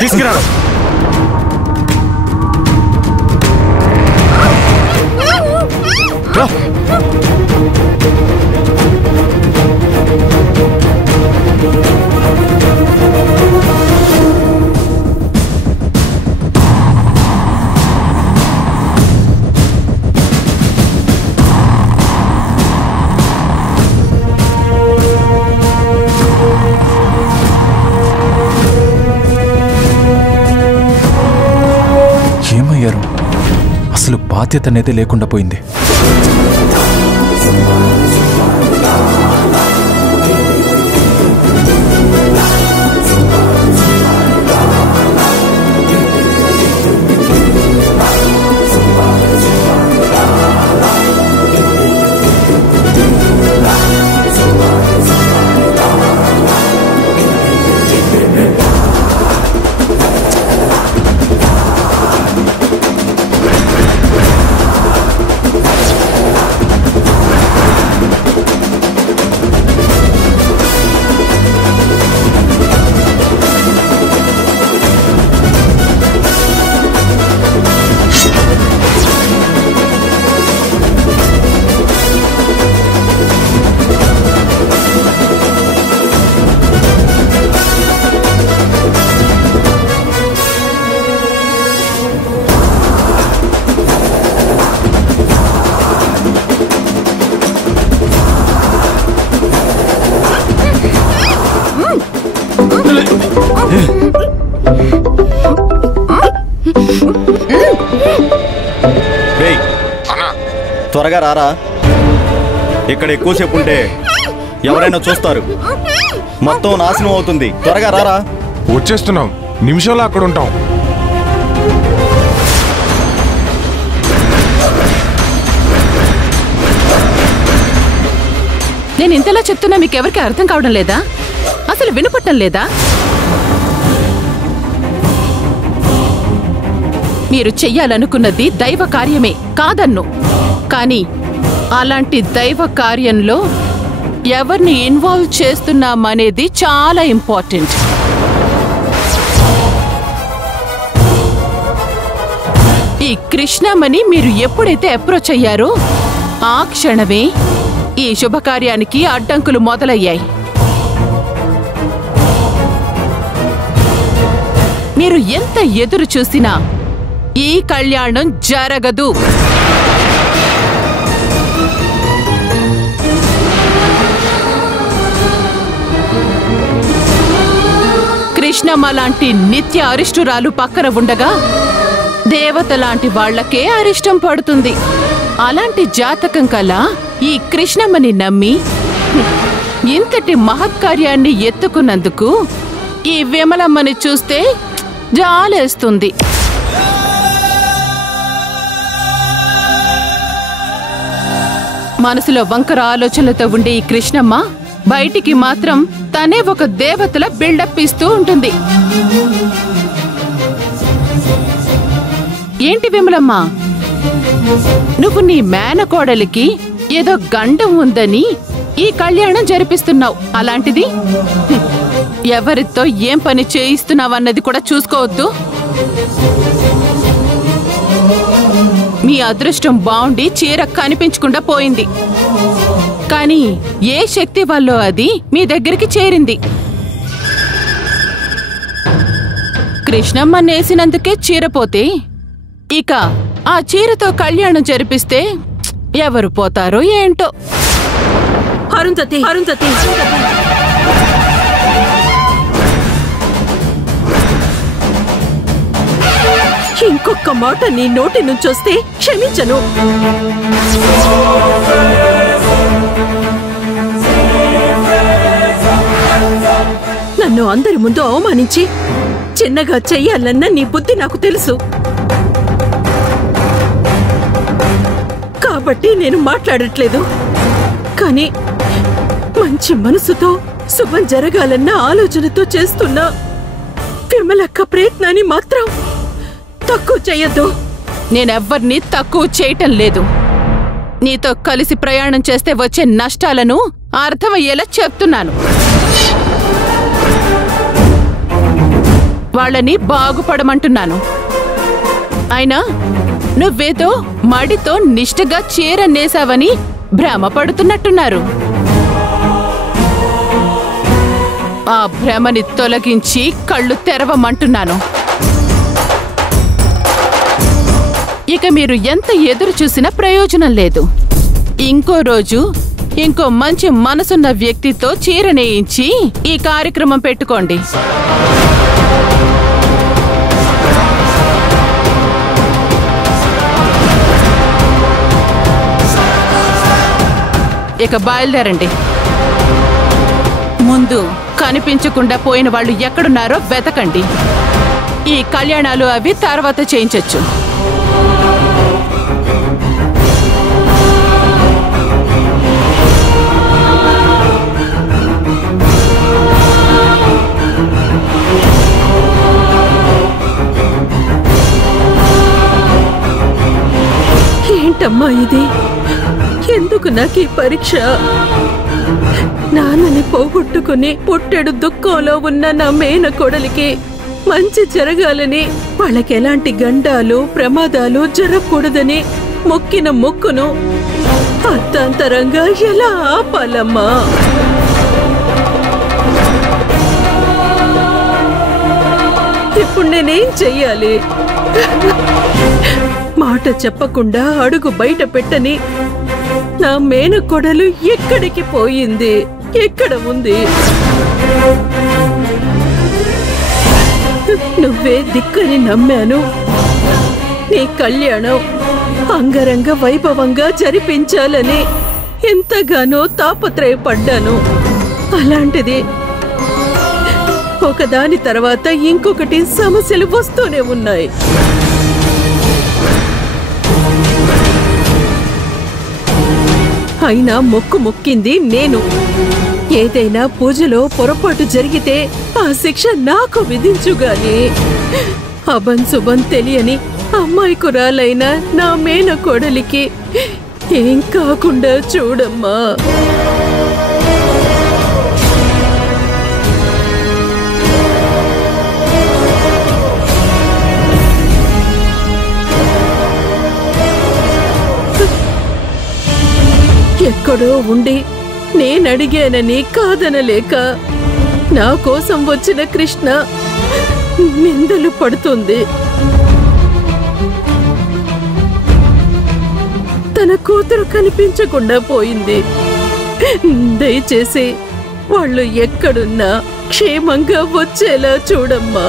తీసుకురా. ఏమయ్యారు? అసలు బాధ్యత అనేది లేకుండా పోయింది. త్వరగా రారా, ఇక్కడ ఎక్కువసేపు ఉంటే ఎవరైనా చూస్తారు, మొత్తం నాశనం అవుతుంది. త్వరగా రారా. వచ్చేస్తున్నాం, నిమిషంలో అక్కడ ఉంటాం. నేను ఇంతలా చెప్తున్నా మీకెవరికి అర్థం కావడం లేదా? అసలు వినపట్టం లేదా? మీరు చెయ్యాలనుకున్నది దైవ కార్యమే కాదన్ను, కానీ అలాంటి దైవ కార్యంలో ఎవరిని ఇన్వాల్వ్ చేస్తున్నామనేది చాలా ఇంపార్టెంట్. ఈ కృష్ణమని మీరు ఎప్పుడైతే అప్రోచ్ అయ్యారో ఆ క్షణమే ఈ శుభకార్యానికి అడ్డంకులు మొదలయ్యాయి. మీరు ఎంత ఎదురు చూసినా ఈ కళ్యాణం జరగదు. కృష్ణమ్మ లాంటి నిత్య అరిష్టురాలు పక్కన ఉండగా దేవత లాంటి వాళ్లకే అరిష్టం పడుతుంది. అలాంటి జాతకం కలా ఈ కృష్ణమ్మని నమ్మి ఇంతటి మహత్కార్యాన్ని ఎత్తుకున్నందుకు ఈ విమలమ్మని చూస్తే జాలేస్తుంది. మనసులో వంకర ఆలోచనలతో ఉండే ఈ కృష్ణమ్మ బయటికి మాత్రం తనే ఒక దేవతల బిల్డప్ ఇస్తూ ఉంటుంది. ఏంటి విమలమ్మ, నువ్వు నీ మేనకోడలికి ఏదో గండం ఉందని ఈ కళ్యాణం జరిపిస్తున్నావు. అలాంటిది ఎవరితో ఏం పని చేయిస్తున్నావన్నది కూడా చూసుకోవద్దు. మీ అదృష్టం బాగుండి చీర కనిపించకుండా పోయింది, కానీ ఏ శక్తి వల్లో అది మీ దగ్గరికి చేరింది. కృష్ణమ్మ నేసినందుకే చీర పోతే ఇక ఆ చీరతో కళ్యాణం జరిపిస్తే ఎవరు పోతారో ఏంటో. అరుంధతి, అరుంధతి, ఇంకొక మాట నీ నోటి నుంచొస్తే క్షమించను. నన్ను అందరి ముందు అవమానించి చిన్నగా చెయ్యాలన్న నీ బుద్ధి నాకు తెలుసు. కాబట్టి నేను మాట్లాడట్లేదు. కానీ మంచి మనసుతో శుభం జరగాలన్న ఆలోచనతో చేస్తున్న విమలక్క ప్రయత్నాన్ని మాత్రం తక్కువ చేయొద్దు. నేనెవ్వరినీ తక్కువ చేయటం లేదు. నీతో కలిసి ప్రయాణం చేస్తే వచ్చే నష్టాలను అర్థమయ్యేలా చెప్తున్నాను. వాళ్ళని బాగుపడమంటున్నాను. అయినా నువ్వేదో మడితో నిష్ఠగా చీర నేసావని భ్రమపడుతున్నట్టున్నారు. ఆ భ్రమని తొలగించి కళ్ళు తెరవమంటున్నాను. ఇక మీరు ఎంత ఎదురు చూసినా ప్రయోజనం లేదు. ఇంకో రోజు ఇంకో మంచి మనసున్న వ్యక్తితో చీర నేయించి ఈ కార్యక్రమం పెట్టుకోండి. ఇక బయలుదేరండి. ముందు కనిపించకుండా పోయిన వాళ్ళు ఎక్కడున్నారో వెతకండి. ఈ కళ్యాణాలు అవి తర్వాత చేయించొచ్చు. ఏంటమ్మా ఇది? ఎందుకు నాకు ఈ పరీక్ష? నాన్నని పోగొట్టుకుని పుట్టెడు దుఃఖంలో ఉన్న నా మేనకోడలికి మంచి జరగాలని, వాళ్ళకి ఎలాంటి గండాలు ప్రమాదాలు జరగకూడదని మొక్కిన మొక్కును అర్థాంతరంగా ఎలా ఆపాలమ్మా? ఇప్పుడు నేనేం చెయ్యాలి? మాట చెప్పకుండా అడుగు బయట పెట్టని నా మేనకోడలు ఎక్కడికి పోయింది? ఎక్కడ ఉంది? నువ్వే దిక్కని నమ్మాను. నీ కళ్యాణం అంగరంగ వైభవంగా జరిపించాలని ఎంతగానో తాపత్రయపడ్డాను. అలాంటిది ఒకదాని తర్వాత ఇంకొకటి సమస్యలు వస్తూనే ఉన్నాయి. అయినా మొక్కింది నేను. ఏదైనా పూజలో పొరపాటు జరిగితే ఆ శిక్ష నాకు విధించుగాని అబన్ శుభం తెలియని అమ్మాయికురాలైన నా మేనకోడలికి ఏం కాకుండా చూడమ్మా. ఎక్కడో ఉండి నేనడిగానని కాదనలేక నా కోసం వచ్చిన కృష్ణ నిందలు పడుతుంది. తన కూతురు కనిపించకుండా పోయింది. దయచేసి వాళ్ళు ఎక్కడున్నా క్షేమంగా వచ్చేలా చూడమ్మా.